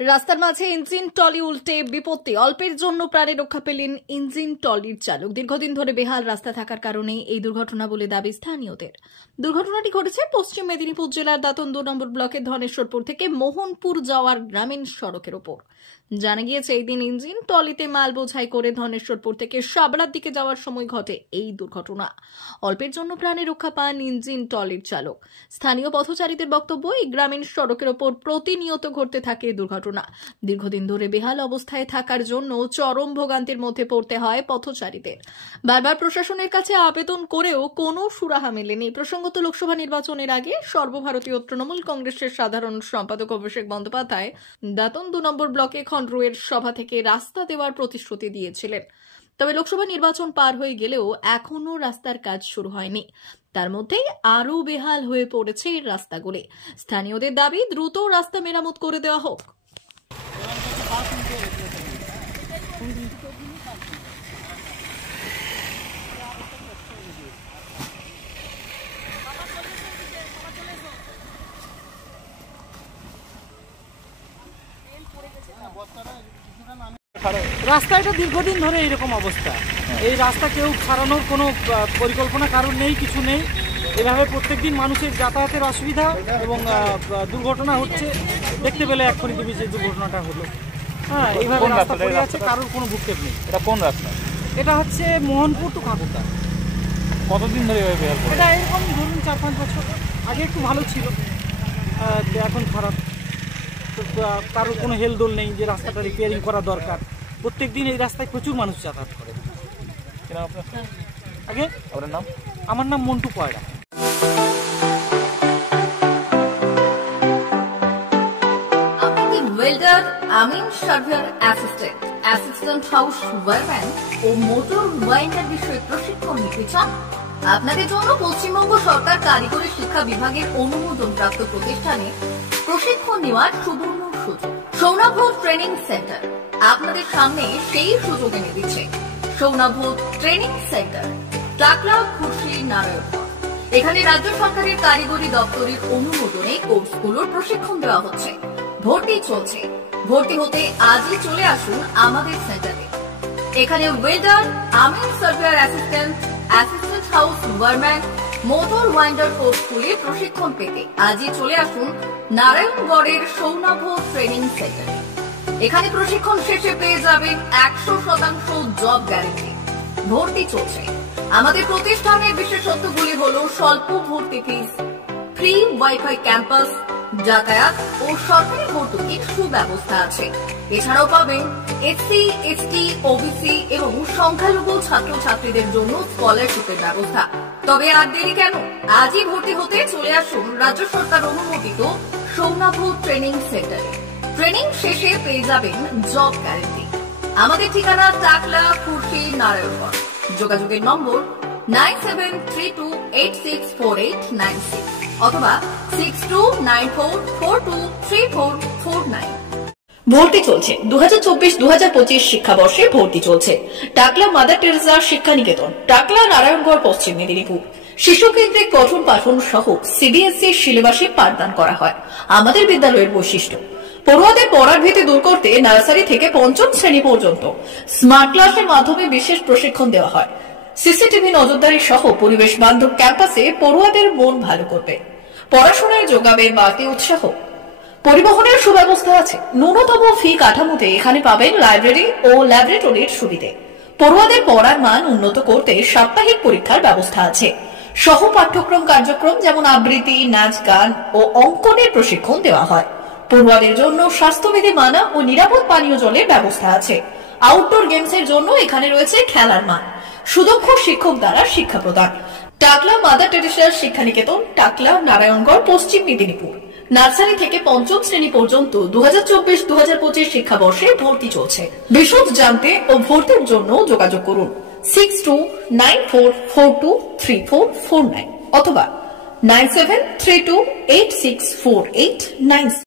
রাস্তার মাঝে engine trolley উল্টে বিপত্তি, অল্পের জন্য প্রাণে রক্ষা পেলেন ইঞ্জিন টলির চালক। দীর্ঘদিন ধরে বেহাল রাস্তা থাকার কারণে এই দুর্ঘটনা বলে দাবি স্থানীয়দের। দুর্ঘটনাটি ঘটেছে পশ্চিম মেদিনীপুর জেলার দাঁতন 2 নম্বর ব্লকের ধনেশ্বরপুর থেকে মোহনপুর যাওয়ার গ্রামীণ সড়কের ওপর। জানা গিয়েছে এই দিন ইঞ্জিন টলিতে মাল বোঝাই করে ধনেশ্বরপুর থেকে সাবলার দিকে যাওয়ার সময় ঘটে এই দুর্ঘটনা। অল্পের জন্য প্রাণে রক্ষা পান ইঞ্জিন টলির চালক। স্থানীয় পথচারীদের বক্তব্য, এই গ্রামীণ সড়কের ওপর প্রতিনিয়ত ঘটতে থাকে দুর্ঘটনা। দীর্ঘদিন ধরে বেহাল অবস্থায় থাকার জন্য চরম ভোগান্তির মধ্যে পড়তে হয় পথচারীদের। বারবার প্রশাসনের কাছে আবেদন করেও কোনো সুরাহা মেলেনি। প্রসঙ্গত, লোকসভা নির্বাচনের আগে সর্বভারতীয় তৃণমূল কংগ্রেসের সাধারণ সম্পাদক অভিষেক বন্দ্যোপাধ্যায় দাঁতন 2 নম্বর ব্লকে খন্ডরুয়ের সভা থেকে রাস্তা দেওয়ার প্রতিশ্রুতি দিয়েছিলেন। তবে লোকসভা নির্বাচন পার হয়ে গেলেও এখনো রাস্তার কাজ শুরু হয়নি। তার মধ্যেই আরও বেহাল হয়ে পড়েছে এই রাস্তাগুলি। স্থানীয়দের দাবি, দ্রুত রাস্তা মেরামত করে দেওয়া হোক। রাস্তাটা দীর্ঘদিন ধরে এইরকম অবস্থা। এই রাস্তা কেউ সারানোর কোনো পরিকল্পনা কারণ নেই, কিছু নেই। এভাবে প্রত্যেকদিন মানুষের যাতায়াতের অসুবিধা এবং দুর্ঘটনা হচ্ছে। দেখতে পেলে এক্ষুনি তুমি যে দুর্ঘটনাটা হলো, হ্যাঁ, এইভাবে রাস্তা পড়ে আছে, কারোর কোনো ভূক্ষেপ নেই। এটা কোন রাস্তা? এটা হচ্ছে মোহনপুর টু কাকুরদা। কতদিন ধরে এটা এরকম ধরুন 4-5 বছর আগে একটু ভালো ছিল, এখন খারাপ। কারোর কোনো হেলদোল নেই যে রাস্তাটা রিপেয়ারিং করা দরকার। প্রত্যেকদিন এই রাস্তায় প্রচুর মানুষ যাতায়াত করে। আগে আপনার নাম? আমার নাম মন্টু পয়রা। আপনি ওয়েল্ডার, আমিন surveyor assistant, assistant house wireman ও মোটর ওয়াইন্ডার বিষয়ে প্রশিক্ষণ নিতে চান? আপনাদের জন্য পশ্চিমবঙ্গ সরকার কারিগরি শিক্ষা বিভাগের অনুমোদনপ্রাপ্ত প্রতিষ্ঠানে প্রশিক্ষণ নেওয়ার সুবর্ণ সুযোগ। সৌনাভ ট্রেনিং সেন্টার আপনাদের সামনে সেই সুযোগ এনে দিচ্ছে। সৌনাভ ট্রেনিং সেন্টার, টাকলা, খুরশি, নারায়ণগঞ্জ। এখানে রাজ্য সরকারের কারিগরি দপ্তরের অনুমোদনে কোর্সগুলোর প্রশিক্ষণ দেওয়া হচ্ছে। ভর্তি চলছে। ভর্তি হতে আজই চলে আসুন আমাদের সেন্টারে। এখানে ওয়েল্ডার, আমিন surveyor assistant, assistant house wireman, motor winder কোর্সগুলির প্রশিক্ষণ পেতে আজই চলে আসুন নারায়ণগড়ের সৌনাভ ট্রেনিং সেন্টারে। এখানে প্রশিক্ষণ শেষে পেয়ে যাবেন 100% জব গ্যারেন্টি। ভর্তি চলছে। আমাদের প্রতিষ্ঠানের বিশেষত্বগুলি হলো স্বল্প ভর্তি ফিস, ফ্রি ওয়াইফাই ক্যাম্পাস, যাতায়াত ও সরকারি ভর্তুকির সুব্যবস্থা আছে। এছাড়াও পাবেন এসসি, এসটি, ওবিসি এবং সংখ্যালঘু ছাত্রছাত্রীদের জন্য স্কলারশিপের ব্যবস্থা। তবে আর দেরি কেন? আজই ভর্তি হতে চলে আসুন রাজ্য সরকার অনুমোদিত সৌনাভ ট্রেনিং সেন্টারে। ট্রেনিং শেষে পেয়ে যাবেন জব গ্যারেন্টি। আমাদের ঠিকানা টাকলা, খুরশি, নারায়ণগঞ্জ। যোগাযোগের নম্বর 9732864896 অথবা 6294423449। ভর্তি চলছে। 2024-2025 শিক্ষাবর্ষে ভর্তি চলছে। টাকলা মাদার টেরেসা শিক্ষা নিকেতন, টাকলা, নারায়ণগড়, পশ্চিম মেদিনীপুর। শিশু কেন্দ্রিক পঠন পাঠন সহ সিবিএসই সিলেবাসে পাঠদান করা হয়। আমাদের বিদ্যালয়ের বৈশিষ্ট্য, পড়ুয়াদের পড়ার ভীতি দূর করতে নার্সারি থেকে 5ম শ্রেণী পর্যন্ত স্মার্ট ক্লাসের মাধ্যমে বিশেষ প্রশিক্ষণ দেওয়া হয়। সিসিটিভি নজরদারি সহ পরিবেশ বান্ধব ক্যাম্পাসে পড়ুয়াদের মন ভালো করবে। পড়াশোনায় যোগাবে বাড়তি উৎসাহ। পরিবহনের সুব্যবস্থা আছে। ন্যূনতম ফি কাঠামোতে এখানে পাবেন লাইব্রেরি ও ল্যাবরেটরির সুবিধে। পড়ুয়াদের পড়ার মান উন্নত করতে সাপ্তাহিক পরীক্ষার ব্যবস্থা আছে। সহ পাঠ্যক্রম কার্যক্রম যেমন আবৃত্তি, নাচ, গান ও অঙ্কনের প্রশিক্ষণ দেওয়া হয়। পড়ুয়াদের জন্য স্বাস্থ্যবিধি মানা ও নিরাপদ পানীয় জলের ব্যবস্থা আছে। আউটডোর গেমসের জন্য এখানে রয়েছে খেলার মাঠ। সুদক্ষ শিক্ষক দ্বারা শিক্ষা প্রদান। টাকলা মাদার টেরেসা শিক্ষা নিকেতন, টাকলা, নারায়ণগড়, পশ্চিম মেদিনীপুর। নার্সারি থেকে 5ম শ্রেণী পর্যন্ত 2024-2025 শিক্ষাবর্ষে ভর্তি চলছে। বিশদ জানতে ও ভর্তির জন্য যোগাযোগ করুন 6294423449 অথবা 9732864896।